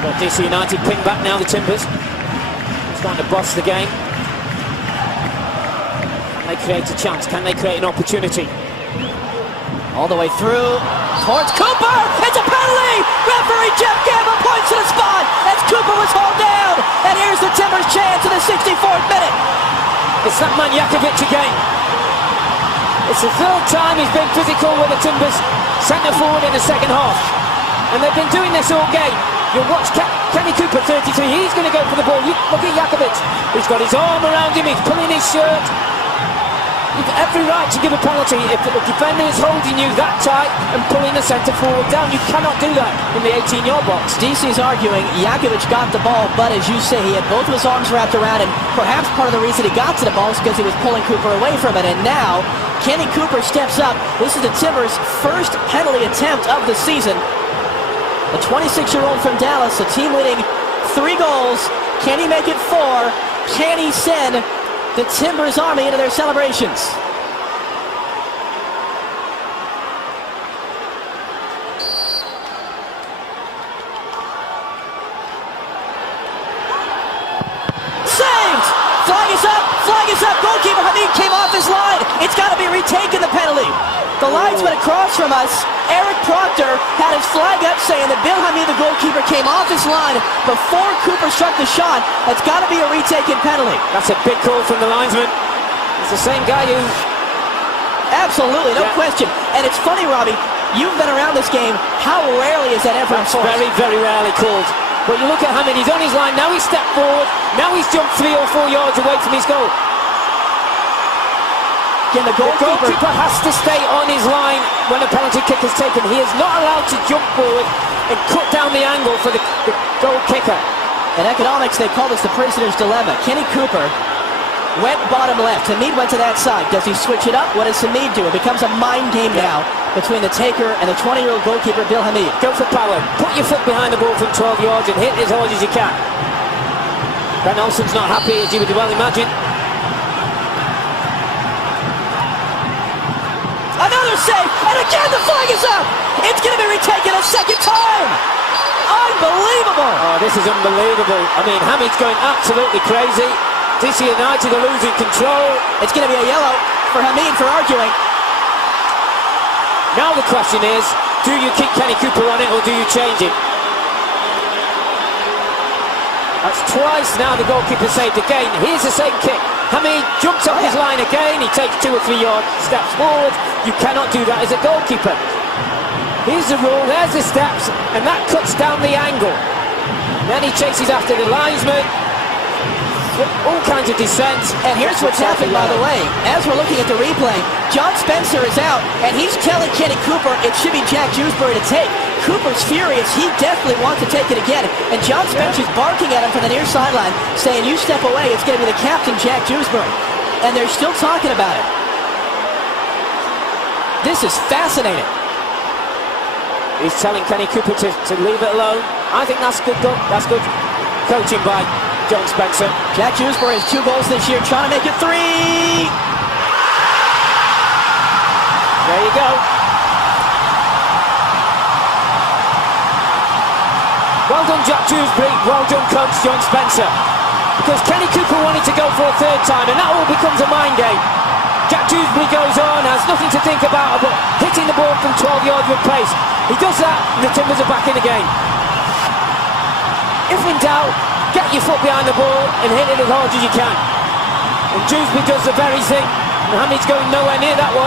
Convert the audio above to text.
Got DC United ping back now, the Timbers. Starting to boss the game. Can they create a chance? Can they create an opportunity? All the way through towards Cooper. It's a penalty. Referee Jeff Gamble points to the spot as Cooper was hauled down. And here's the Timbers' chance in the 64th minute. It's that man Jakovic again. It's the third time he's been physical with the Timbers centre forward in the second half. And they've been doing this all game. You'll watch Kenny Cooper, 33, he's going to go for the ball. Look at Jakovic. He's got his arm around him, he's pulling his shirt. You've every right to give a penalty if the defender is holding you that tight and pulling the centre forward down. You cannot do that in the 18-yard box. DC's arguing Jakovic got the ball, but as you say, he had both of his arms wrapped around him. Perhaps part of the reason he got to the ball is because he was pulling Cooper away from it. And now, Kenny Cooper steps up. This is the Timbers' first penalty attempt of the season. The 26-year-old from Dallas, a team leading 3 goals. Can he make it 4? Can he send the Timbers Army into their celebrations? Saved! Flag is up! Flag is up! Goalkeeper Hamid came off his line. It's got to be retaken, the penalty. The linesman across from us, Eric Proctor, had his flag up saying that Bill Hamid, the goalkeeper, came off his line before Cooper struck the shot. That's got to be a retaken penalty. That's a big call from the linesman. It's the same guy who... Absolutely, no question. And it's funny, Robbie, you've been around this game. How rarely is that ever enforced? Very, very rarely called. But you look at Hamid, he's on his line, now he's stepped forward, now he's jumped 3 or 4 yards away from his goal. Again, the goalkeeper has to stay on his line when a penalty kick is taken. He is not allowed to jump forward and cut down the angle for the goal kicker. In economics, they call this the prisoner's dilemma. Kenny Cooper went bottom left. Hamid went to that side. Does he switch it up? What does Hamid do? It becomes a mind game now between the taker and the 20-year-old goalkeeper, Bill Hamid. Go for power. Put your foot behind the ball from 12 yards and hit as hard as you can. Ben Olsen's not happy, as you would well imagine. Another save, and again the flag is up. It's going to be retaken a second time. Unbelievable. Oh, this is unbelievable. I mean, Hamid's going absolutely crazy. DC United are losing control. It's going to be a yellow for Hamid for arguing. Now the question is, do you keep Kenny Cooper on it or do you change it? That's twice now the goalkeeper saved again. Here's the same kick. Hamid jumps up his line again. He takes 2 or 3 yard steps forward. You cannot do that as a goalkeeper. Here's the rule. There's the steps, and that cuts down the angle. Then he chases after the linesman. All kinds of dissent. And here's what's happened, by the way. As we're looking at the replay, John Spencer is out, and he's telling Kenny Cooper it should be Jack Dewsbury to take. Cooper's furious. He definitely wants to take it again. And John Spencer's barking at him from the near sideline, saying, you step away, it's going to be the captain, Jack Dewsbury. And they're still talking about it. This is fascinating. He's telling Kenny Cooper to leave it alone. I think that's good. That's good coaching by John Spencer. Jack Dewsbury has 2 goals this year, trying to make it 3. There you go. Well done, Jack Dewsbury. Well done, coach John Spencer. Because Kenny Cooper wanted to go for a 3rd time, and that all becomes a mind game. Jack Dewsbury goes on, has nothing to think about but hitting the ball from 12 yards with pace. He does that, and the Timbers are back in the game. If in doubt, get your foot behind the ball and hit it as hard as you can. And Dewsbury does the very thing. And Hamid's going nowhere near that one.